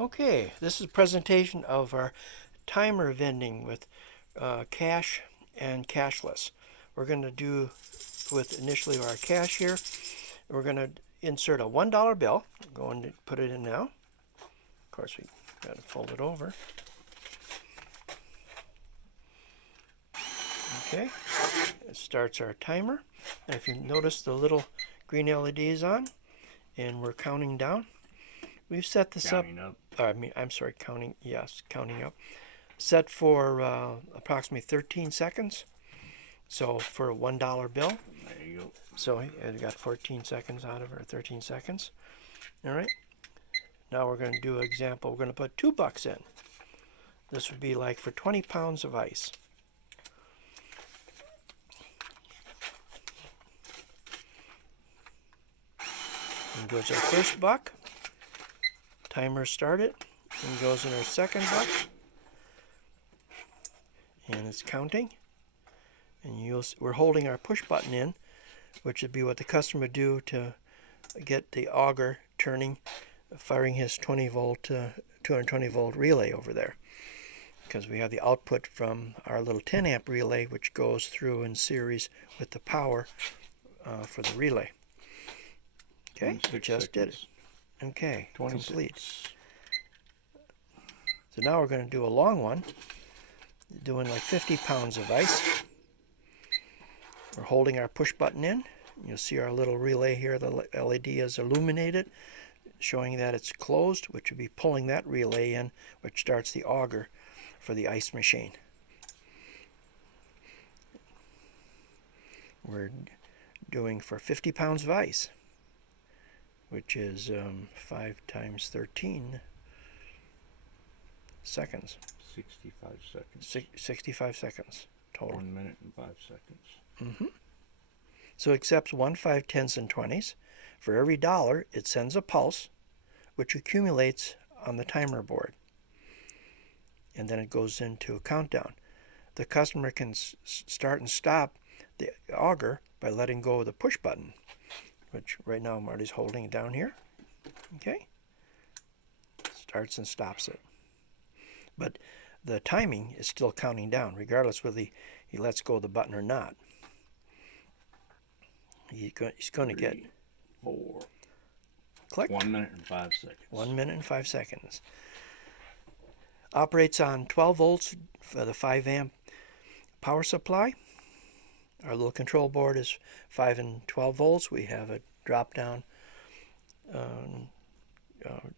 Okay, this is a presentation of our timer vending with cash and cashless. We're going to do with initially our cash here. We're going to insert a $1 bill. Go and put it in now. Of course, we got to fold it over. Okay, it starts our timer. And if you notice the little green LED is on, and we're counting down. We've set this counting up. I'm sorry, counting up. Set for approximately 13 seconds. So for a $1 bill. There you go. So we got 14 seconds out of it, or 13 seconds. All right. Now we're going to do an example. We're going to put $2 in. This would be like for 20 pounds of ice. And goes our first buck. Timer started, and goes in our second buck, and it's counting. And we're holding our push button in, which would be what the customer would do to get the auger turning, firing his 20 volt, 220 volt relay over there. Because we have the output from our little 10 amp relay, which goes through in series with the power for the relay. Okay, we just did it. Okay, 26. Complete. So now we're going to do a long one, doing like 50 pounds of ice. We're holding our push button in. You'll see our little relay here, the LED is illuminated, showing that it's closed, which would be pulling that relay in, which starts the auger for the ice machine. We're doing for 50 pounds of ice, which is 5 times 13 seconds. 65 seconds. 65 seconds total. 1 minute and 5 seconds. So it accepts 1, 5, 10s, and 20s. For every $1, it sends a pulse, which accumulates on the timer board. And then it goes into a countdown. The customer can start and stop the auger by letting go of the push button, which right now Marty's holding it down here. Okay? Starts and stops it. But the timing is still counting down, regardless whether he lets go of the button or not. He's going to get 4. Click. 1 minute and 5 seconds. 1 minute and 5 seconds. Operates on 12 volts for the 5 amp power supply. Our little control board is 5 and 12 volts. We have a drop down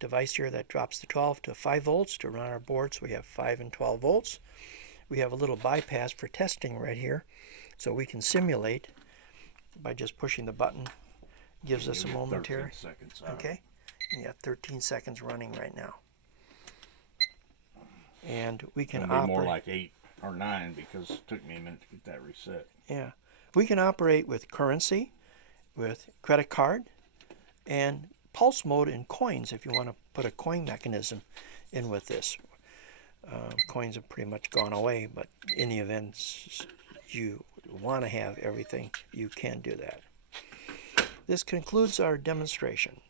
device here that drops the 12 to 5 volts to run our board. So we have 5 and 12 volts. We have a little bypass for testing right here, so we can simulate by just pushing the button. Gives us a momentary. 13 seconds okay, and you have 13 seconds running right now, and we can It'll be operate more like 8 or 9 because it took me a minute to get that reset. Yeah, we can operate with currency, with credit card, and pulse mode in coins if you want to put a coin mechanism in with this. Coins have pretty much gone away, but in the events you want to have everything, you can do that. This concludes our demonstration.